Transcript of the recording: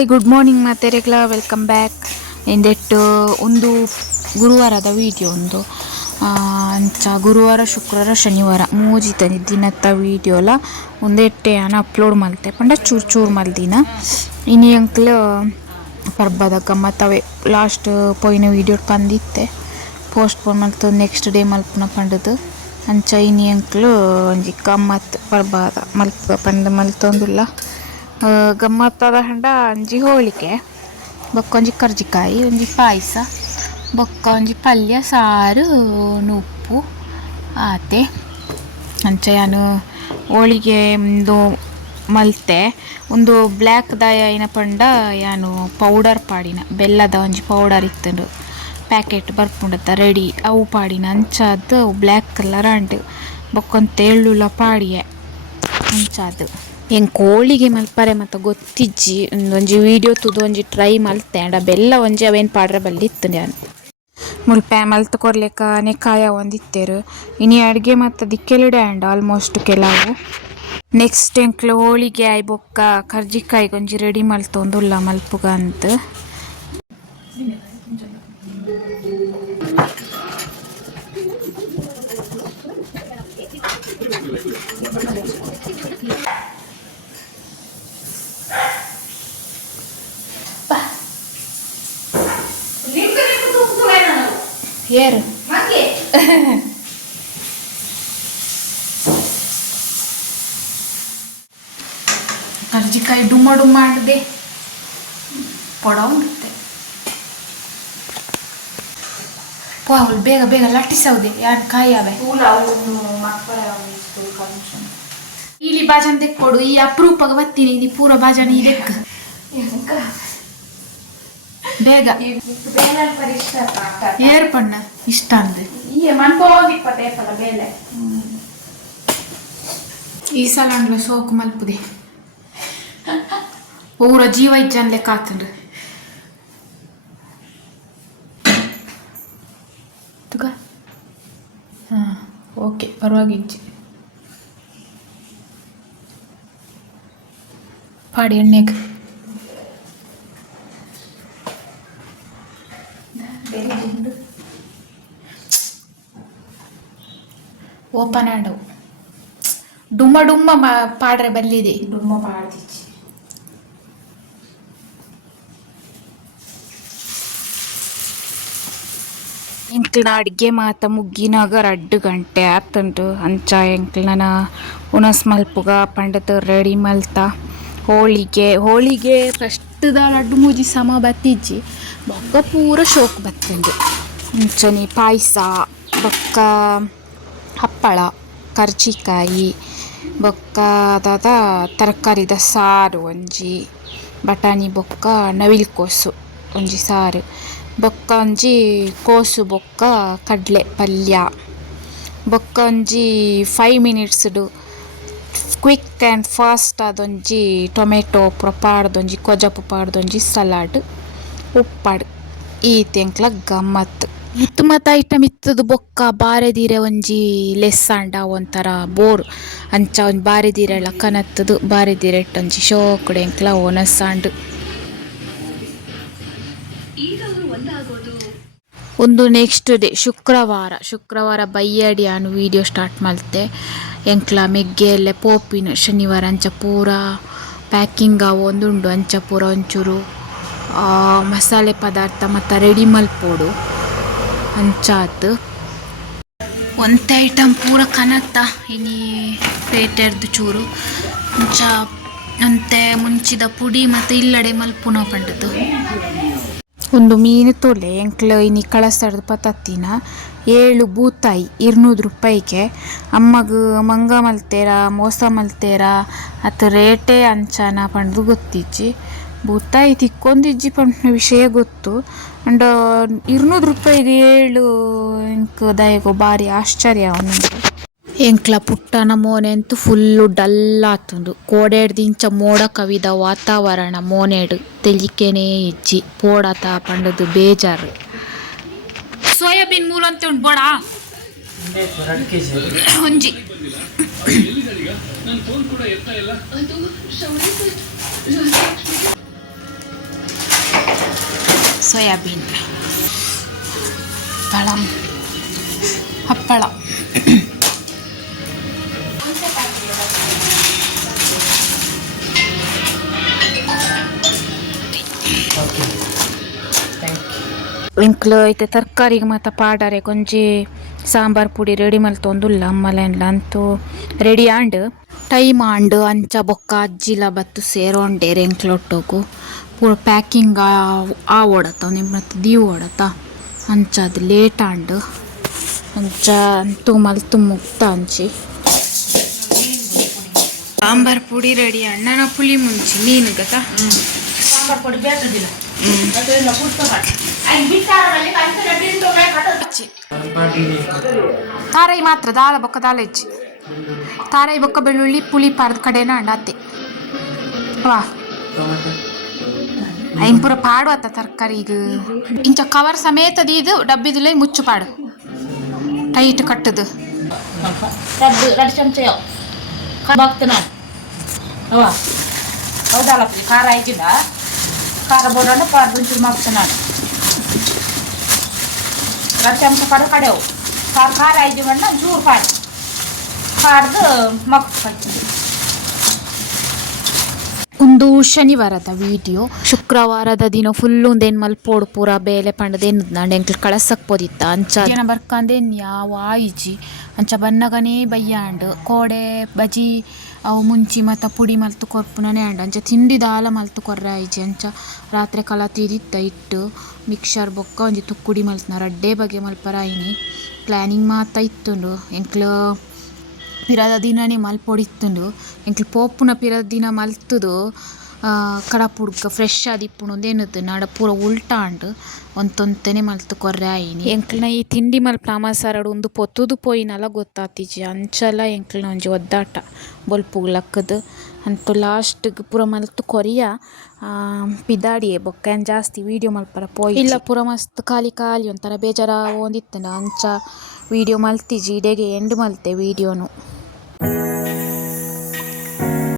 Hi good morning ಮಾತೆರೆಗ್ಲ welcome back ಎಂದೆಟ್ಟು ಒಂದು ಗುರುವಾರದ ವಿಡಿಯೋ ಒಂದು. ಅಂಚ ಗುರುವಾರ, ಶುಕ್ರವಾರ, ಶನಿವಾರ ಮೂಜಿತ ದಿನತ್ತ ವಿಡಿಯೋಲ ಒಂದೆಟ್ಟೆ ಅನ್ನ ಅಪ್ಲೋಡ್ ಮಲ್ತೆ ಪಂಡ ಚೂರು ಚೂರು ಮಲ್ದಿನ ಇನ್ನು ಅಂಕಲ್ ಪರ್ಬದ ಗಮ್ಮತ್ತವೇ ಲಾಸ್ಟ್ ಪೋಯಿನ ವಿಡಿಯೋ ಪಂದಿತ್ತೆ. ಪೋಸ್ಟ್ ಪೋನ್ ಮಲ್ತು ನೆಕ್ಸ್ಟ್ ಡೇ ಮಲ್ಪನ ಪಂಡದು. ಅಂಚ ಇನ್ನು ಅಂಕಲ್ ಒಂಜಿ ಗಮ್ಮತ್ ಪರ್ಬಾದ ಮಲ್ಪ ಪಂದ ಮಲ್ತೊಂದುಲ್ಲ. ಗಮ್ಮತ್ತಾದ ಹಂಡ ಅಂಜಿ ಹೋಳಿಗೆ ಬೊಕ್ಕ ಒಂಜಿ ಕರ್ಜಿಕಾಯಿ, ಒಂಜಿ ಪಾಯಸ, ಬೊಕ್ಕ ಒಂಜಿ ಪಲ್ಯ, ಸಾರು ಉಪ್ಪು, ಆತೆ. ಅಂಚ ಯಾನು ಹೋಳಿಗೆ ಒಂದು ಮಲ್ತೆ, ಒಂದು ಬ್ಲ್ಯಾಕ್ ದಾಯ ಏನ ಪಂಡ ಯಾನು ಪೌಡರ್ ಪಾಡಿನ, ಬೆಲ್ಲದ ಒಂಜಿ ಪೌಡರ್ ಇತ್ತಂಡು, ಪ್ಯಾಕೆಟ್ ಬರ್ಪುಂಡತ್ತ, ರೆಡಿ, ಅವು ಪಾಡಿನ ಅಂಚಾದ್ ಬ್ಲ್ಯಾಕ್ ಕಲರ್ ಅಂಡ್ ಬೊಕ್ಕೊಂತ ಎಳ್ಳುಲ ಪಾಡಿಯೆ ಅಂಚಾದ್ ಹೆಂಗೆ ಕೋಳಿಗೆ ಮಲ್ಪರೆ ಮತ್ತು ಗೊತ್ತಿಜ್ಜಿ. ಒಂಜಿ ವಿಡಿಯೋ ತುದು, ಒಂಜಿ ಟ್ರೈ ಮಲ್ತೆ. ಅಂಡ ಬೆಲ್ಲ ಒಂಜಿ ಅವೇನು ಪಾಡ್ರೆ ಬಲ್ಲಿ ಇತ್ತು ನಾನು. ಮುಲ್ಪೆ ಮಲ್ತು ಕೊರ್ಲಿಕ್ಕ ನೆಕ್ಕಾಯ ಒಂದಿತ್ತೇರು. ಇನಿ ಅಡುಗೆ ಮತ್ತು ದಿಕ್ಕೆಲಿಡೆ ಅಂಡ ಆಲ್ಮೋಸ್ಟ್ ಕೆಲವು. ನೆಕ್ಸ್ಟ್ ಎಂಕ್ಲು ಹೋಳಿಗೆ ಆಯ್ ಬೊಕ್ಕ ಕರ್ಜಿಕಾಯಿ ಒಂಜಿ ರೆಡಿ ಮಲ್ತೊಂದುಲ್ಲ ಮಲ್ಪುಗ ಅಂತ. ಏರು ಕರ್ಜಿಕಾಯಿ ಡುಮ್ಮ ಡುಮ್ಮ ಅಂಡದೆ ಪೊಡ ಉಂಡುತ್ತೆ ಪೋ ಅವಳು ಬೇಗ ಬೇಗ ಲಟ್ಟಿಸೋದೆ ಯಾರು ಕಾಯಿ ಅವೆ ಇಲ್ಲಿ ಬಾಜನ್ ತೆಕ್ಕೊಡು. ಈ ಅಪರೂಪಗ ಬತ್ತೀನಿ ನೀ ಪೂರ ಬಾಜನ ಇದಕ್ಕೆ ಬೇಗ. ಏರ್ ಪಣ್ಣ ಇಷ್ಟ ಅಂದ್ರೆ ಈ ಸಲ ಅಂಡ್ಲ ಸೋಕು ಮಲ್ಪುದೆ. ಪೂರ ಜೀವ ಇಜ್ಜನ್ ಲೆಕ್ಕ ಆತಂಡ್ರೆ ತುಗ. ಹಾಂ ಓಕೆ ಪರವಾಗಿಜ್ಜಿ ಪಾಡಿ ಎಣ್ಣೆಗೆ. ಓಪನ್ ಆಡು ಡುಮ್ಮ ಡುಮ್ಮ ಪಾಡ್ರೆ ಬಲ್ಲಿದೆ. ಡುಮ್ಮ ಪಾಡ್ದಿಚ್ಚಿ ಎಂಕ್ಳನ ಅಡುಗೆ ಮಾತ ಮುಗ್ಗಿನಾಗ ರಡ್ಡು ಗಂಟೆ ಆತಂಟು ಅಂಚ ಎಂಕ್ಲನ ಉಣಸ್ ಮಲ್ಪುಗ ಪಂಡದ ರೆಡಿ ಮಲ್ತ. ಹೋಳಿಗೆ ಹೋಳಿಗೆ ಫಸ್ಟ್ದ ಲಡ್ಡು ಮೂಜಿ ಸಮ ಬತ್ತಿಜ್ಜಿ ಬೊಕ್ಕ ಪೂರ ಶೋಕ್ ಬತ್ತಂದು ಮುಂಚನೆ ಪಾಯಸ ಬೊಕ್ಕ ಹಪ್ಪಳ ಕರ್ಜಿಕಾಯಿ ಬೊಕ್ಕ ದಾದ ತರಕಾರಿದ ಸಾರು ಒಂಜಿ ಬಟಾಣಿ ಬೊಕ್ಕ ನವಿಲ್ಕೋಸು ಒಂಜಿ ಸಾರು ಬೊಕ್ಕ ಒಂಜಿ ಕೋಸು ಬೊಕ್ಕ ಕಡ್ಲೆ ಪಲ್ಯ ಬೊಕ್ಕ ಒಂಜಿ ಫೈವ್ ಮಿನಿಟ್ಸ್ಡು ಕ್ವಿಕ್ ಆ್ಯಂಡ್ ಫಾಸ್ಟ್ ಅದೊಂಜಿ ಟೊಮೆಟೊ ಪಾಡ್ದೊಂಜಿ ಕೊಜಪು ಪಾಡ್ದೊಂಜಿ, ಸಲಾಡ್, ಉಪ್ಪಾಡ್, ಈ ತೆಂಕ್ಲ ಗಮ್ಮತ್. ಇತ್ತು ಮತ್ತು ಐಟಮ್ ಇತ್ತದು ಬೊಕ್ಕ ಬಾರೆದೀರೆ ಒಂಜಿ ಲೆಸ್ಸಾಂಡ ಒಂಥರ ಬೋರ್. ಅಂಚ ಒಂದು ಬಾರೆದೀರೆಲ ಕನತ್ತದು ಬಾರೆದೀರೆ ಒಂಜಿ ಶೋಕುಡೆ ಎಂಕ್ಲ ಓನಸ್ಸಾಂಡ್. ಒಂದು ನೆಕ್ಸ್ಟ್ ಡೇ, ಶುಕ್ರವಾರ. ಶುಕ್ರವಾರ ಬೈಯಡಿ ಆನ್ ವಿಡಿಯೋ ಸ್ಟಾರ್ಟ್ ಮಲ್ತೆ ಎಂಕ್ಲ ಮೆಗ್ಗೆಯಲ್ಲೇ ಪೋಪಿನ, ಶನಿವಾರ ಅಂಚ ಪೂರ ಪ್ಯಾಕಿಂಗ್ ಒಂದುಂಡು ಅಂಚ ಪೂರ ಒಂಚೂರು ಮಸಾಲೆ ಪದಾರ್ಥ ಮತ್ತು ರೆಡಿ ಮಲ್ಪೋಡು ಅಂಚಾತ್. ಒಂತೆ ಐಟಮ್ ಪೂರ ಕನತ್ತ ಇನಿ ಪೇಟೆರ್ದು ಚೂರು. ಅಂಚ ಅಂತೆ ಮುಂಚಿದ ಪುಡಿ ಮತ್ತು ಇಲ್ಲಡೆ ಮಲ್ಪುನ ಪಂಡದು ಒಂದು ಮೀನು ತೊಲೆ ಎಂಕ್ಲ ಇನಿ ಕಳಸ್ತಡ್ದು ಪತತ್ತಿನ ಏಳು ಬೂತಾಯಿ, ಇರ್ನೂರು ರೂಪಾಯಿಗೆ. ಅಮ್ಮಗ ಮಂಗ ಮಲ್ತೇರ, ಮೋಸ ಮಲ್ತೇರ ಅತ್ತ ರೇಟೇ ಅಂಚನ ಪಂಡ್ದು ಗೊತ್ತಿಜ್ಜಿ. ಬೂತಾಯಿ ತಿಕ್ಕೊಂದಿಜ್ಜಿ ಪಂಡ್ನ ವಿಷಯ ಗೊತ್ತು. ಅಂಡ್ ಇರ್ನೂರು ರೂಪಾಯಿಗೆ ಏಳು ಎಂಕ್ ದಯಗೋ ಭಾರಿ ಆಶ್ಚರ್ಯ ಅವನಂದು ಎಂಕ್ಲ ಪುಟ್ಟನ ಮೋನೆಂತು ಫುಲ್ಲು ಆತುಂಡು ಕೋಡೆಡ್ದಿಂಚ ಮೋಡ ಕವಿದ ವಾತಾವರಣ ಮೋನೆಡ್. ತೆಲಿಕೆನೇ ಇಜ್ಜಿ. ಪೋಡತ ಪಂಡದು ಬೇಜಾರು. ಸೋಯಾಬೀನ್ ಮೂಲ ಅಂತ ಉಂಟು ಬೋಡ ಒಂಜಿ ಸೋಯಾಬೀನ್. ಹಪ್ಪಳ ಹಪ್ಪಳ. ಇಂಕ್ಲು ಐತೆ ತರಕಾರಿಗೆ ಮತ್ತು ಪಾಡರೆ ಕೊಂಚಿ ಸಾಂಬಾರ್ ಪುಡಿ ರೆಡಿ ಮಲ್ತೊಂದುಲ್ಲ ಅಮ್ಮಲೆನ್ಲ ಅಂತೂ. ರೆಡಿ ಆಂಡ್ ಟೈಮ್ ಆಂಡ್ ಅಂಚ ಬೊಕ್ಕ ಅಜ್ಜಿಲ ಬತ್ತು ಸೇರೊಂಡೇರು ಎಂಕ್ಲೊಟ್ಟೋಗು ಪೂರ ಪ್ಯಾಕಿಂಗ್ ಆ ಓಡತ್ತ ಮತ್ತು ದೀವ್ ಓಡತ್ತ ಅಂಚ ಅದು ಲೇಟ್ ಆಂಡ್ ಅಂಚ ಅಂತೂ ಮಲ್ತು ಮುಕ್ತ ಅಂಚಿ. ಸಾಂಬಾರ್ ಪುಡಿ ರೆಡಿ ಅಣ್ಣನ ಪುಳಿ ಮುಂಚಿ ಮೀನು ಗತ. ಸಾಂಬಾರ್ ಪುಡಿ ಬೇಕದಿಲ್ಲ ಅದರಿಂದ ಕುಡ್ಸ್ಕೊಬಾರ್ದು. ಆಯ್ತು, ಬಿಟ್ಟಾರದಲ್ಲಿ ಕಂಕಣ ಬಿಂದು ಮೇಲೆ ಕಟ್ಟೋದು. ತಾರೈ ಮಾತ್ರ ದಾಳ ಬೊಕ್ಕ ದಾಳ ಹೆಚ್ಚಿ ತಾರೈ ಬೊಕ್ಕ ಬೆಳ್ಳುಳ್ಳಿ ಪುಳಿ ಪಾರ್ದ ಕಡೆನ ಅಂಡಾತೆ ವಾ ಐಂಪುರ ಪಾಡು ಅತ್ತ ತರಕಾರಿ ಈಗ ಇಂಚ ಕವರ್ ಸಮೇತ ಇದು ಡಬ್ಬಿದಿಲ್ಲ ಮುಚ್ಚು ಪಾಡು ಟೈಟ್ ಕಟ್ಟದು ಸ್ವಲ್ಪ ರಡ್ಡು ರಡ್ಡು ಚಮಚ ಯಾವ ಬಾಗ್ತು ನಾನು ಅವ ಹೌದಲ್ಲ ಪುಡಿ ಖಾರ ಆಯ್ತಿಲ್ಲ ಖಾರ ಬೋಡನ್ನು ಪಾರ್ದು ಒಂಚೂರು ಮಾಗ್ತು ನಾನು ಅಂಶ ಕಡೆ ಕಡೆವು ಖಾರ ಖಾರ ಬಣ್ಣ ಒಂಚೂರು ಪಾಡು ಪಾಡ್ದು ಮಗ್ತು ಒಂದು ಶನಿವಾರದ ವಿಡಿಯೋ ಶುಕ್ರವಾರದ ದಿನ ಫುಲ್ ಒಂದೇನು ಮಲ್ಪೋಡು ಪೂರ ಬೇಲೆ ಪಂಡದೇನು ನಂಡು ಎಂಕ್ಲು ಕಳಸಕ್ ಪೋದಿತ್ತ ಅಂಚ ಜನ ಬರ್ಕಂದೇನು ಯಾವ ಆಯಿಜಿ ಅಂಚ ಬನ್ನಗನೇ ಬಯ್ಯಾಂಡು ಕೋಡೆ ಬಜಿ ಅವು ಮುಂಚಿ ಮತ್ತು ಪುಡಿ ಮಲ್ತು ಕೊರ್ಪುನನೆ ಆಂಡ ಅಂಚ. ತಿಂಡಿ ದಾಲ ಮಲ್ತು ಕೊರ್ರೆ ಐಜಿ ಅಂಚ. ರಾತ್ರಿ ಕಲ ತೀರಿತ್ತ ಇಟ್ಟು ಮಿಕ್ಸರ್ ಬೊಕ್ಕ ಒಂಜಿ ತುಕ್ಕುಡಿ ಮಲ್ತನ. ರಡ್ಡೆ ಬಗೆ ಮಲ್ಪರ ಆಯ್ನಿ ಪ್ಲ್ಯಾನಿಂಗ್ ಮಾತ ಇತ್ತುಂಡು. ಎಂಕ್ಲು ಪಿರದ ದಿನನೇ ಮಲ್ಪೊಡಿತ್ತುಂಡು. ಎಂಕ್ಲು ಪೋಪುನ ಪಿರದ ದಿನ ಮಲ್ತುದು ಕಡಪುಡ್ಕ ಫ್ರೆಶ್ ಆದಿಪ್ಪುನು ದೇನದು ನಾಡ ಪೂರ ಉಲ್ಟಾಂಡ್ ಒಂತೊಂತೆನೆ ಮಲ್ತು ಕೊರ್ರೆ ಆಯಿನಿ. ಎಂಕ್ಲ್ನ ಈ ತಿಂಡಿ ಮಲ್ಪನ ಅಮಸರಡು ಒಂದು ಪೊತ್ತುದು ಪೋಯಿನಲ ಗೊತ್ತಾತಿಜಿ ಅಂಚಲ ಎಂಕ್ಲ್ನ ಒಂಜಿ ಒದ್ದಾಟ ಬೊಲ್ಪುಗ್ಲಕ್ಕದು ಅಂತು ಲಾಸ್ಟ್ಗೆ ಪೂರ ಮಲ್ತು ಕೊರಿಯ ಪಿದಾಡಿಯೇ ಬೊಕ್ಕ ಏನು ಜಾಸ್ತಿ ವೀಡಿಯೋ ಮಲ್ಪರ ಪೋಯಿ ಇಲ್ಲ ಪೂರ ಮಸ್ತ್ ಖಾಲಿ ಖಾಲಿ ಒಂಥರ ಬೇಜಾರ ಒಂದಿತ್ತಂಡ ಅಂಚ ವೀಡಿಯೋ ಮಲ್ತಿಜಿ ಇಡೆಗೆ ಎಂಡ್ ಮಲ್ತೆ ವೀಡಿಯೋನು.